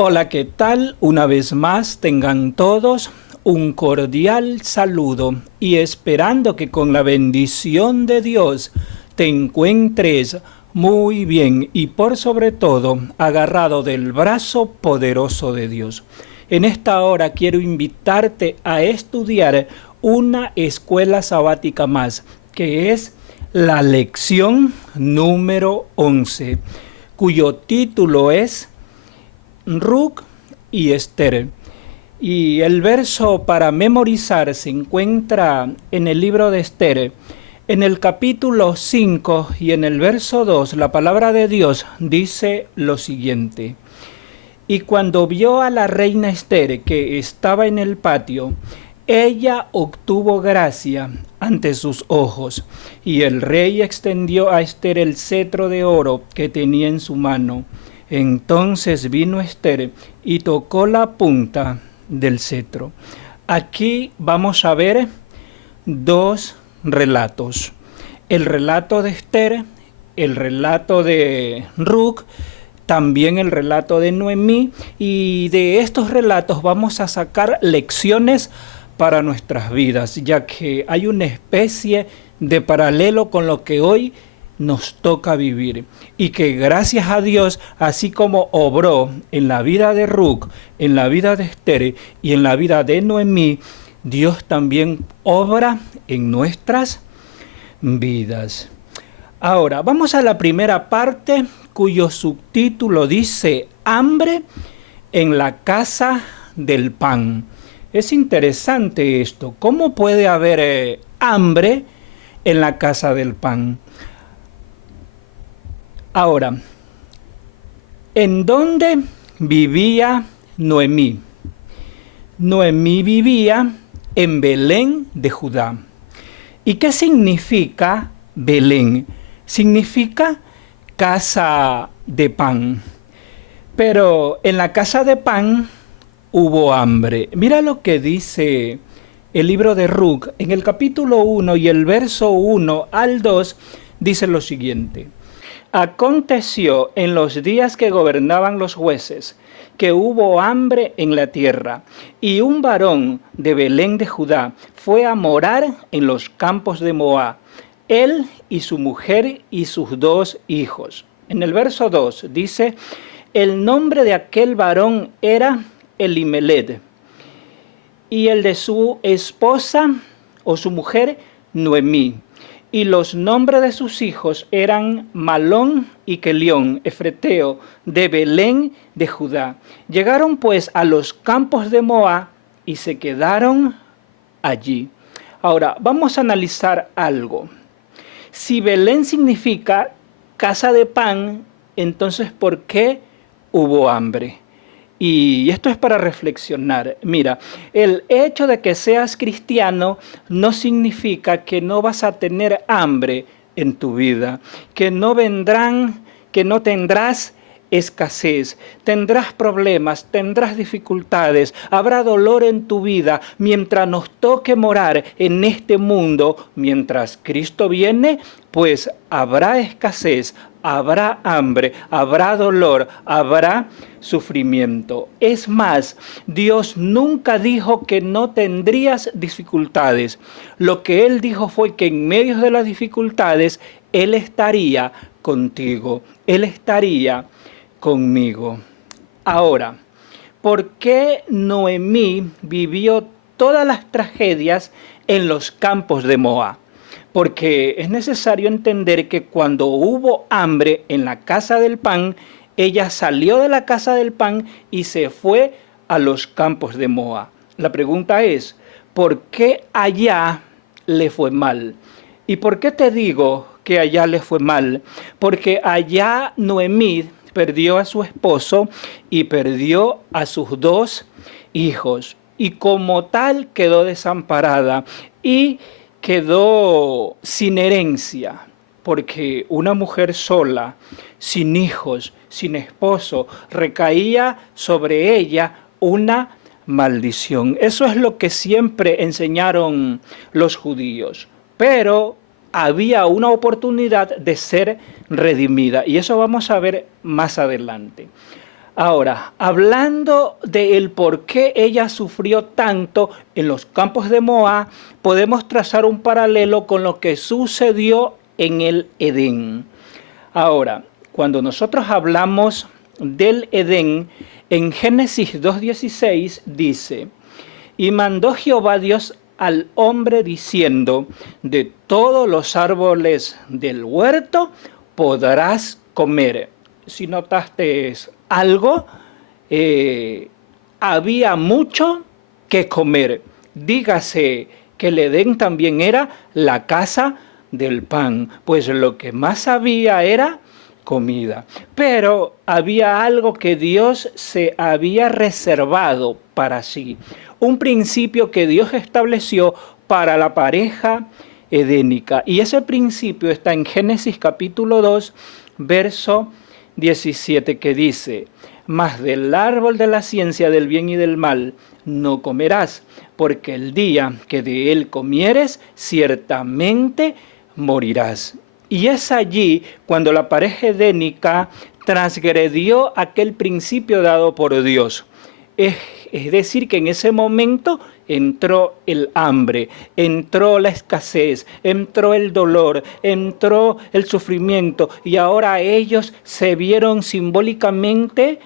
Hola, ¿qué tal? Una vez más tengan todos un cordial saludo y esperando que con la bendición de Dios te encuentres muy bien y por sobre todo agarrado del brazo poderoso de Dios. En esta hora quiero invitarte a estudiar una escuela sabática más, que es la lección número 11, cuyo título es Ruc y Esther. Y el verso para memorizar se encuentra en el libro de Esther. En el capítulo 5 y en el verso 2, la palabra de Dios dice lo siguiente. Y cuando vio a la reina Esther que estaba en el patio, ella obtuvo gracia ante sus ojos, y el rey extendió a Esther el cetro de oro que tenía en su mano. Entonces vino Esther y tocó la punta del cetro. Aquí vamos a ver dos relatos. El relato de Esther, el relato de Ruc, también el relato de Noemí, y de estos relatos vamos a sacar lecciones para nuestras vidas, ya que hay una especie de paralelo con lo que hoy nos toca vivir, y que gracias a Dios, así como obró en la vida de Ruc, en la vida de Esther y en la vida de Noemí, Dios también obra en nuestras vidas. Ahora, vamos a la primera parte, cuyo subtítulo dice Hambre en la casa del pan. Es interesante esto. ¿Cómo puede haber hambre en la casa del pan? Ahora, ¿en dónde vivía Noemí? Noemí vivía en Belén de Judá. ¿Y qué significa Belén? Significa casa de pan. Pero en la casa de pan hubo hambre. Mira lo que dice el libro de Ruc. En el capítulo 1 y el verso 1 al 2 dice lo siguiente. Aconteció en los días que gobernaban los jueces, que hubo hambre en la tierra, y un varón de Belén de Judá fue a morar en los campos de Moab, él y su mujer y sus 2 hijos. En el verso 2 dice, el nombre de aquel varón era Elimeled, y el de su esposa o su mujer Noemí. Y los nombres de sus hijos eran Malón y Kelión, efreteo, de Belén de Judá. Llegaron pues a los campos de Moab y se quedaron allí. Ahora, vamos a analizar algo. Si Belén significa casa de pan, entonces ¿por qué hubo hambre? Y esto es para reflexionar. Mira, el hecho de que seas cristiano no significa que no vas a tener hambre en tu vida, que no tendrás escasez, tendrás problemas, tendrás dificultades, habrá dolor en tu vida mientras nos toque morar en este mundo. Mientras Cristo viene, pues habrá escasez, habrá hambre, habrá dolor, habrá sufrimiento. Es más, Dios nunca dijo que no tendrías dificultades. Lo que Él dijo fue que en medio de las dificultades, Él estaría contigo, Él estaría conmigo. Ahora, ¿por qué Noemí vivió todas las tragedias en los campos de Moab? Porque es necesario entender que cuando hubo hambre en la casa del pan, ella salió de la casa del pan y se fue a los campos de Moab. La pregunta es, ¿por qué allá le fue mal? ¿Y por qué te digo que allá le fue mal? Porque allá Noemí perdió a su esposo y perdió a sus 2 hijos. Y como tal quedó desamparada y quedó sin herencia, porque una mujer sola, sin hijos, sin esposo, recaía sobre ella una maldición. Eso es lo que siempre enseñaron los judíos. Pero había una oportunidad de ser redimida, y eso vamos a ver más adelante. Ahora, hablando del por qué ella sufrió tanto en los campos de Moab, podemos trazar un paralelo con lo que sucedió en el Edén. Ahora, cuando nosotros hablamos del Edén, en Génesis 2:16 dice: y mandó Jehová Dios al hombre diciendo: de todos los árboles del huerto podrás comer. Si notaste algo, había mucho que comer. Dígase que el Edén también era la casa del pan, pues lo que más había era comida. Pero había algo que Dios se había reservado para sí, un principio que Dios estableció para la pareja edénica. Y ese principio está en Génesis capítulo 2, verso 17, que dice: mas del árbol de la ciencia del bien y del mal no comerás, porque el día que de él comieres, ciertamente morirás. Y es allí cuando la pareja edénica transgredió aquel principio dado por Dios. Es decir, que en ese momento entró el hambre, entró la escasez, entró el dolor, entró el sufrimiento, y ahora ellos se vieron simbólicamente,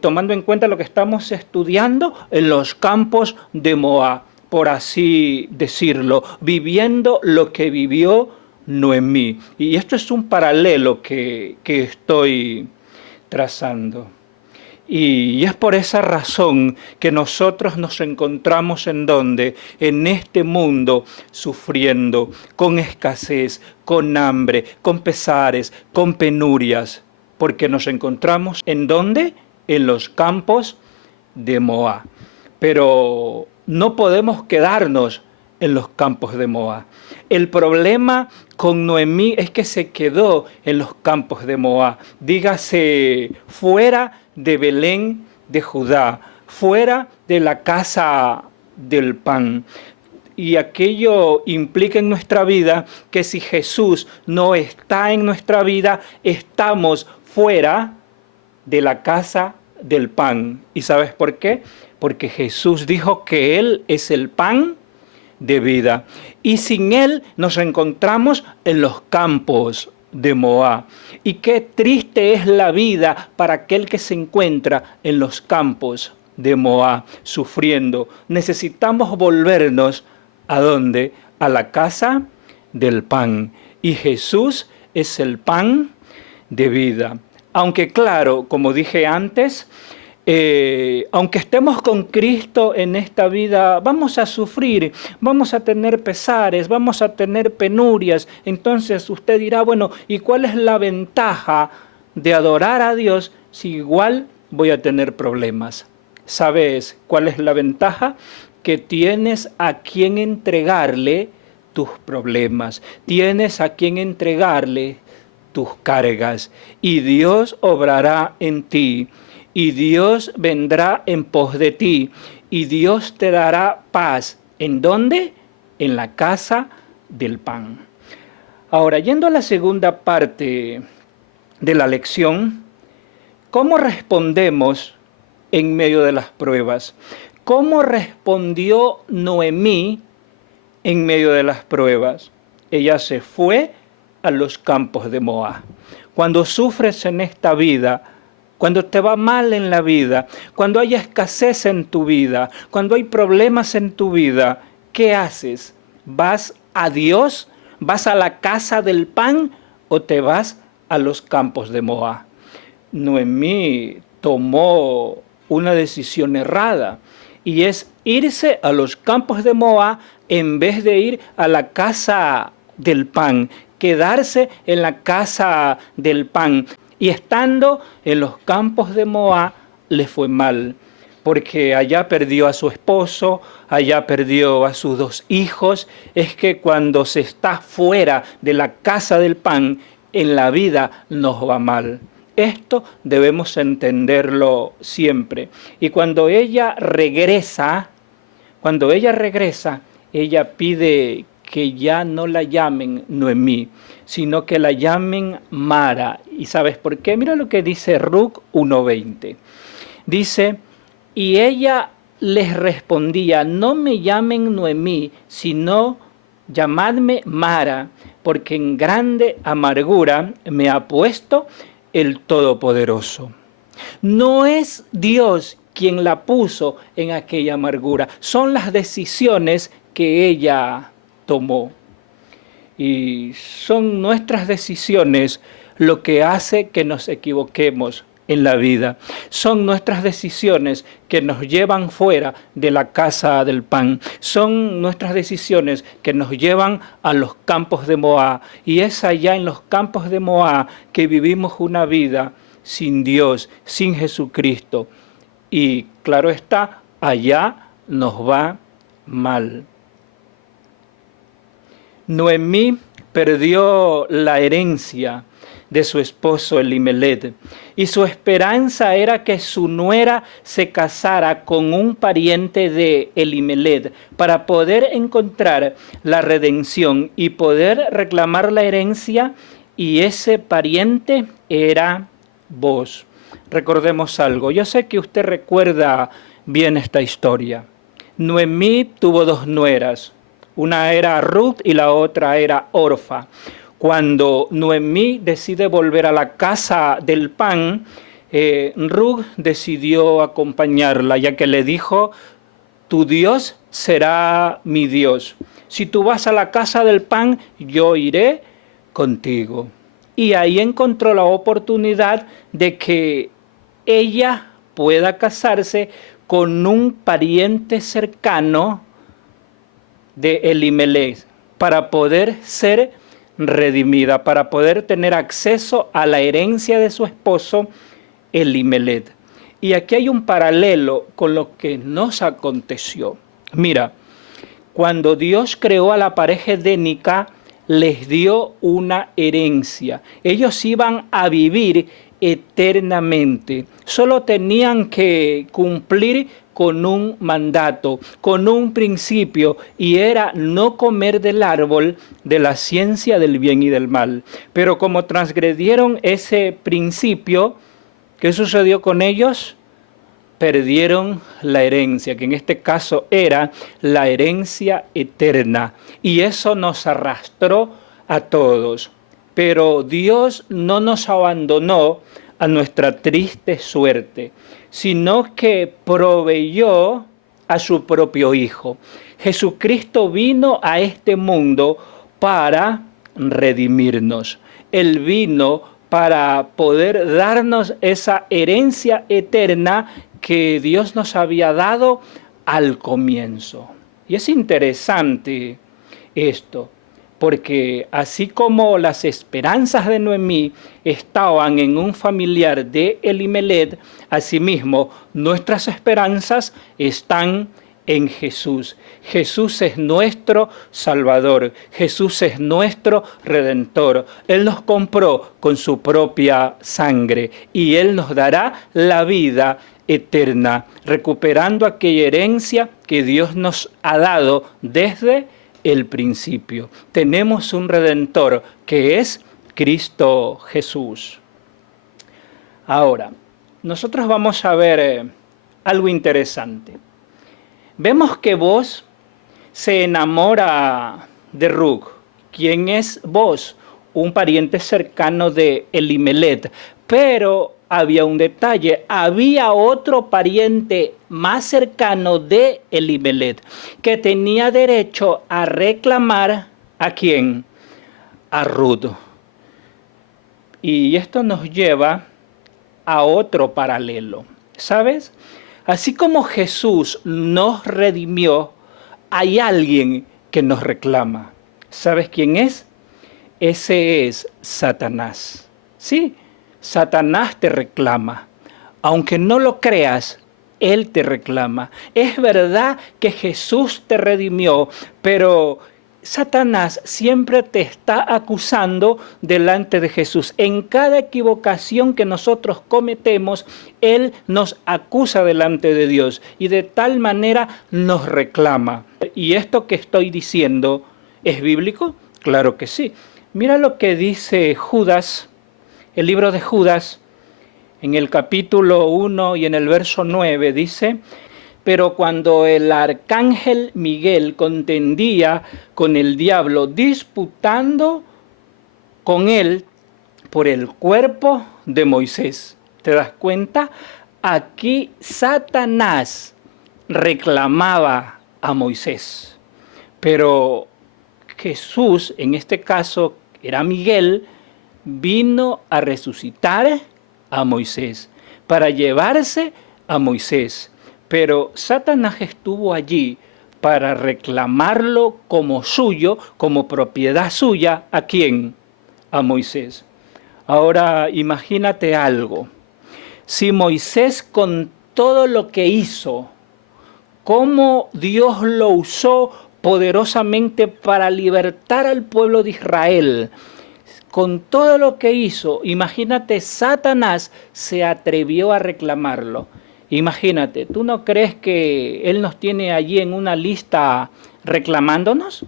tomando en cuenta lo que estamos estudiando, en los campos de Moab, por así decirlo, viviendo lo que vivió Noemí. Y esto es un paralelo que estoy trazando. Y es por esa razón que nosotros nos encontramos en donde, en este mundo, sufriendo, con escasez, con hambre, con pesares, con penurias, porque nos encontramos en donde, en los campos de Moab. Pero no podemos quedarnos en los campos de Moab. El problema con Noemí es que se quedó en los campos de Moab, dígase fuera de Belén de Judá, fuera de la casa del pan. Y aquello implica en nuestra vida que si Jesús no está en nuestra vida, estamos fuera de la casa del pan. ¿Y sabes por qué? Porque Jesús dijo que Él es el pan de vida. Y sin Él nos encontramos en los campos de Moab. Y qué triste es la vida para aquel que se encuentra en los campos de Moab, sufriendo. Necesitamos volvernos ¿a dónde? A la casa del pan. Y Jesús es el pan de vida. Aunque claro, como dije antes, aunque estemos con Cristo en esta vida, vamos a sufrir, vamos a tener pesares, vamos a tener penurias. Entonces usted dirá, bueno, ¿y cuál es la ventaja de adorar a Dios si igual voy a tener problemas? ¿Sabes cuál es la ventaja? Que tienes a quien entregarle tus problemas, tienes a quien entregarle tus cargas, y Dios obrará en ti. Y Dios vendrá en pos de ti, y Dios te dará paz. ¿En dónde? En la casa del pan. Ahora, yendo a la segunda parte de la lección, ¿cómo respondemos en medio de las pruebas? ¿Cómo respondió Noemí en medio de las pruebas? Ella se fue a los campos de Moab. Cuando sufres en esta vida, cuando te va mal en la vida, cuando hay escasez en tu vida, cuando hay problemas en tu vida, ¿qué haces? ¿Vas a Dios? ¿Vas a la casa del pan o te vas a los campos de Moab? Noemí tomó una decisión errada, y es irse a los campos de Moab en vez de ir a la casa del pan, quedarse en la casa del pan. Y estando en los campos de Moab, le fue mal, porque allá perdió a su esposo, allá perdió a sus 2 hijos. Es que cuando se está fuera de la casa del pan, en la vida nos va mal. Esto debemos entenderlo siempre. Y cuando ella regresa, ella pide que ya no la llamen Noemí, sino que la llamen Mara. ¿Y sabes por qué? Mira lo que dice Ruc 1:20. Dice, y ella les respondía, no me llamen Noemí, sino llamadme Mara, porque en grande amargura me ha puesto el Todopoderoso. No es Dios quien la puso en aquella amargura, son las decisiones que ella tomó. Y son nuestras decisiones lo que hace que nos equivoquemos en la vida. Son nuestras decisiones que nos llevan fuera de la casa del pan. Son nuestras decisiones que nos llevan a los campos de Moab. Y es allá en los campos de Moab que vivimos una vida sin Dios, sin Jesucristo. Y claro está, allá nos va mal. Noemí perdió la herencia de su esposo Elimelec, y su esperanza era que su nuera se casara con un pariente de Elimelec para poder encontrar la redención y poder reclamar la herencia, y ese pariente era Booz. Recordemos algo, yo sé que usted recuerda bien esta historia. Noemí tuvo dos nueras, una era Ruth y la otra era Orfa. Cuando Noemí decide volver a la casa del pan, Ruth decidió acompañarla, ya que le dijo, tu Dios será mi Dios. Si tú vas a la casa del pan, yo iré contigo. Y ahí encontró la oportunidad de que ella pueda casarse con un pariente cercano de Elimelec para poder ser redimida, para poder tener acceso a la herencia de su esposo Elimelec. Y aquí hay un paralelo con lo que nos aconteció. Mira, cuando Dios creó a la pareja edénica, les dio una herencia. Ellos iban a vivir eternamente. Solo tenían que cumplir con un mandato, con un principio, y era no comer del árbol de la ciencia del bien y del mal. Pero como transgredieron ese principio, ¿qué sucedió con ellos? Perdieron la herencia, que en este caso era la herencia eterna. Y eso nos arrastró a todos. Pero Dios no nos abandonó a nuestra triste suerte, sino que proveyó a su propio Hijo. Jesucristo vino a este mundo para redimirnos. Él vino para poder darnos esa herencia eterna que Dios nos había dado al comienzo. Y es interesante esto, porque así como las esperanzas de Noemí estaban en un familiar de Elimelec, asimismo nuestras esperanzas están en Jesús. Jesús es nuestro Salvador, Jesús es nuestro Redentor. Él nos compró con su propia sangre y Él nos dará la vida eterna, recuperando aquella herencia que Dios nos ha dado desde el principio. Tenemos un Redentor que es Cristo Jesús. Ahora, nosotros vamos a ver algo interesante. Vemos que Booz se enamora de Ruth. ¿Quién es Booz? Un pariente cercano de Elimelec. Pero había un detalle, había otro pariente más cercano de Elimelec que tenía derecho a reclamar ¿a quién? A Ruth. Y esto nos lleva a otro paralelo, ¿sabes? Así como Jesús nos redimió, hay alguien que nos reclama. ¿Sabes quién es? Ese es Satanás. Sí, Satanás te reclama. Aunque no lo creas, él te reclama. Es verdad que Jesús te redimió, pero Satanás siempre te está acusando delante de Jesús. En cada equivocación que nosotros cometemos, Él nos acusa delante de Dios y de tal manera nos reclama. Y esto que estoy diciendo ¿Es bíblico? Claro que sí. Mira lo que dice Judas, el libro de Judas, en el capítulo 1 y en el verso 9, dice: pero cuando el arcángel Miguel contendía con el diablo, disputando con él por el cuerpo de Moisés. ¿Te das cuenta? Aquí Satanás reclamaba a Moisés, pero Jesús, en este caso era Miguel, vino a resucitar a Moisés, para llevarse a Moisés. Pero Satanás estuvo allí para reclamarlo como suyo, como propiedad suya. ¿A quién? A Moisés. Ahora imagínate algo. Si Moisés, con todo lo que hizo, cómo Dios lo usó poderosamente para libertar al pueblo de Israel, con todo lo que hizo, imagínate, Satanás se atrevió a reclamarlo. Imagínate, ¿tú no crees que Él nos tiene allí en una lista reclamándonos?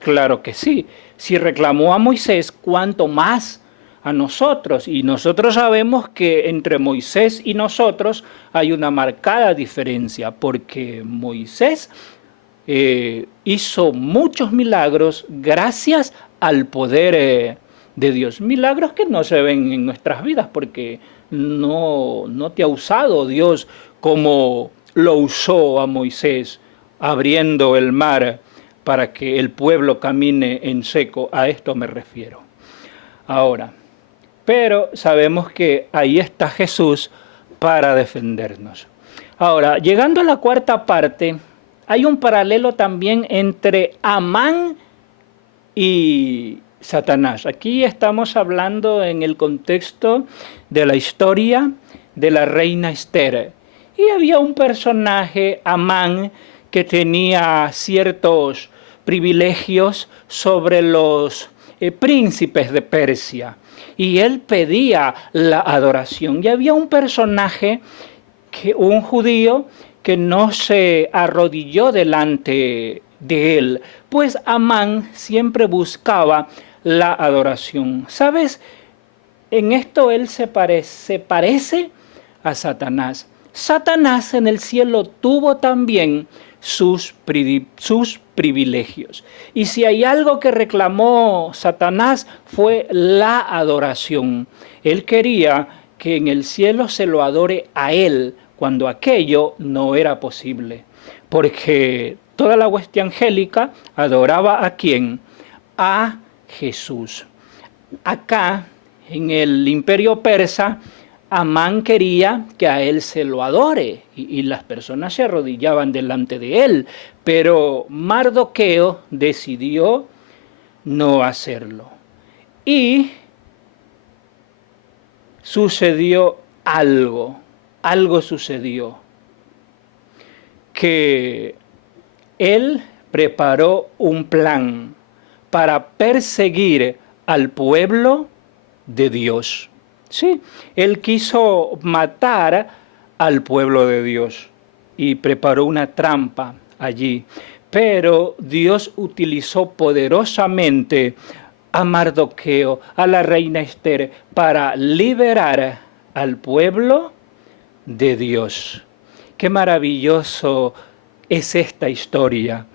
Claro que sí. Si reclamó a Moisés, ¿cuánto más a nosotros? Y nosotros sabemos que entre Moisés y nosotros hay una marcada diferencia, porque Moisés hizo muchos milagros gracias al poder de Dios. Milagros que no se ven en nuestras vidas porque no te ha usado Dios como lo usó a Moisés, abriendo el mar para que el pueblo camine en seco. A esto me refiero. Ahora, pero sabemos que ahí está Jesús para defendernos. Ahora, llegando a la cuarta parte, hay un paralelo también entre Amán y Satanás. Aquí estamos hablando en el contexto de la historia de la reina Esther. Y había un personaje, Amán, que tenía ciertos privilegios sobre los príncipes de Persia. Y él pedía la adoración. Y había un personaje, un judío, que no se arrodilló delante de él, pues Amán siempre buscaba la adoración. ¿Sabes? En esto él se parece a Satanás. Satanás en el cielo tuvo también sus privilegios. Y si hay algo que reclamó Satanás fue la adoración. Él quería que en el cielo se lo adore a él, cuando aquello no era posible. Porque toda la hueste angélica adoraba ¿a quién? A Jesús. Acá, en el imperio persa, Amán quería que a él se lo adore y las personas se arrodillaban delante de él, pero Mardoqueo decidió no hacerlo. Y sucedió algo sucedió, que él preparó un plan para perseguir al pueblo de Dios. Sí, él quiso matar al pueblo de Dios y preparó una trampa allí. Pero Dios utilizó poderosamente a Mardoqueo, a la reina Esther, para liberar al pueblo de Dios. Qué maravilloso es esta historia.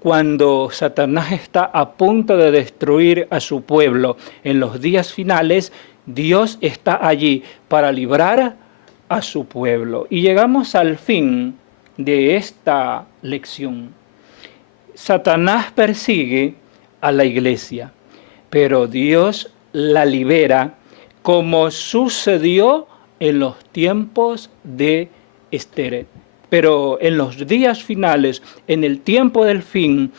Cuando Satanás está a punto de destruir a su pueblo en los días finales, Dios está allí para librar a su pueblo. Y llegamos al fin de esta lección. Satanás persigue a la iglesia, pero Dios la libera, como sucedió en los tiempos de Esther. Pero en los días finales, en el tiempo del fin,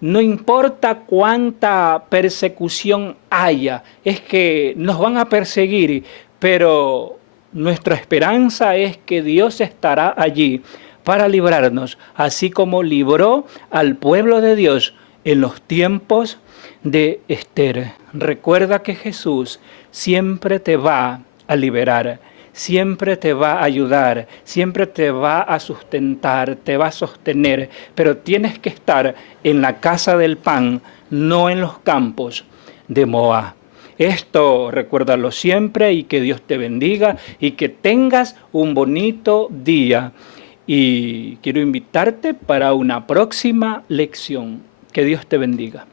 no importa cuánta persecución haya, es que nos van a perseguir, pero nuestra esperanza es que Dios estará allí para librarnos, así como libró al pueblo de Dios en los tiempos de Esther. Recuerda que Jesús siempre te va a liberar. siempre te va a ayudar, siempre te va a sustentar, te va a sostener, pero tienes que estar en la casa del pan, no en los campos de Moab. Esto recuérdalo siempre y que Dios te bendiga y que tengas un bonito día. Y quiero invitarte para una próxima lección. Que Dios te bendiga.